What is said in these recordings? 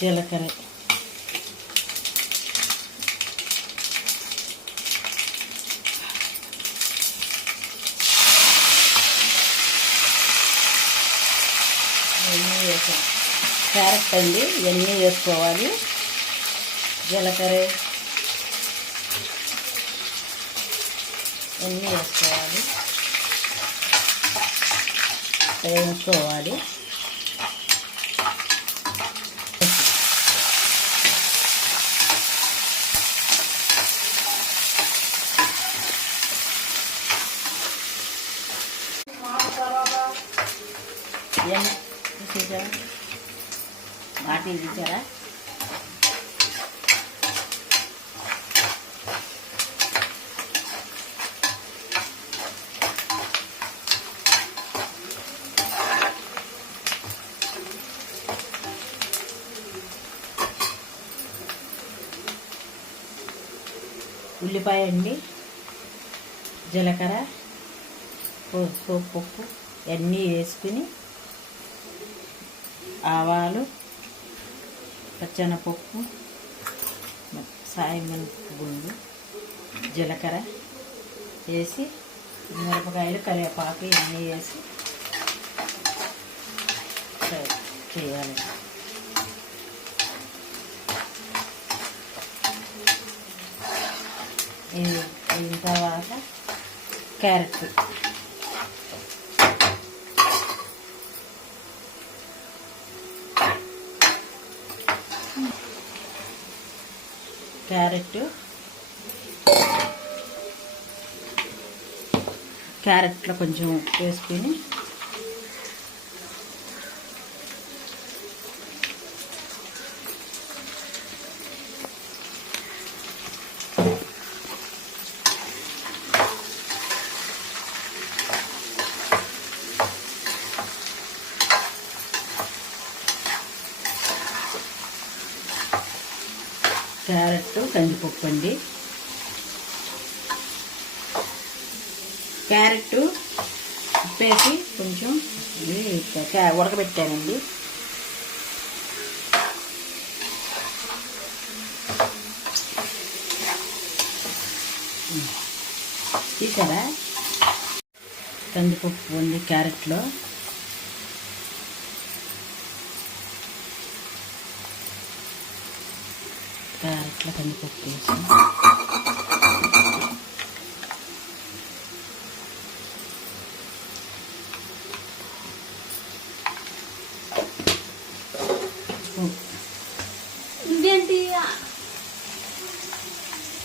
జీలకర్ర, క్యారెట్ అండి, ఇవన్నీ వేసుకోవాలి. జీలకర్ర ఇవన్నీ వేసుకోవాలి, వేయించుకోవాలి. చూసారా, వాటి చూసారా, ఉల్లిపాయ అండి, జీలకర్ర, పప్పు ఇవన్నీ వేసుకుని, ఆవాలు, పచ్చెనపప్పు, సాయమినపగుళ్ళు, జీలకర్ర వేసి, మిరపకాయలు, కరివేపాకు ఇవన్నీ వేసి చేయాలి. అయిన తర్వాత క్యారెట్, క్యారెట్లో కొంచెం ఉప్పు వేసుకుని క్యారెట్, కందిపప్పు అండి. క్యారెట్ ఉప్పేసి కొంచెం ఉడకబెట్టానండి. తీసారా, కందిపప్పు ఉంది క్యారెట్లో. క్యారెట్లో కందిపప్పు వేసి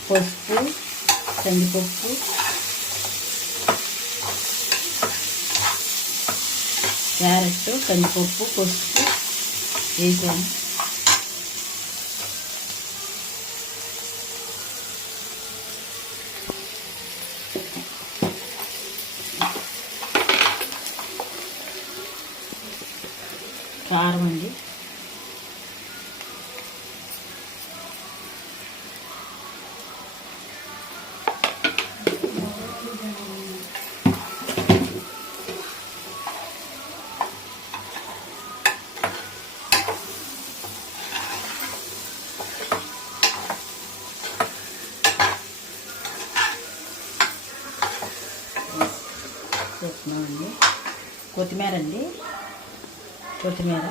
పసుపు, కందిపప్పు, క్యారెట్, కందిపప్పు, పసుపు వేసాను. కారం అండి, వేస్తున్నామండి. కొత్తిమీర అండి, కొత్తిమీర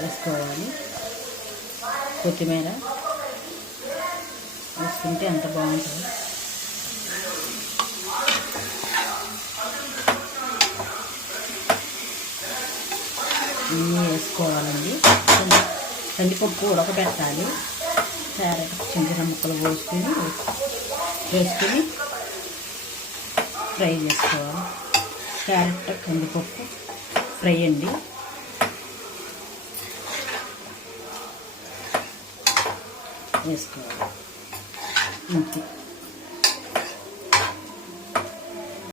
వేసుకోవాలి. కొత్తిమీర వేసుకుంటే అంత బాగుంటుంది. ఇన్ని వేసుకోవాలండి. కందిపప్పు ఉడకబెట్టాలి. క్యారెట్ చిన్న ముక్కలు వేసుకుని ఫ్రై చేసుకోవాలి. క్యారెట్, కందిపప్పు ఫ్రై అండి. వేసుకోవాలి అంతే.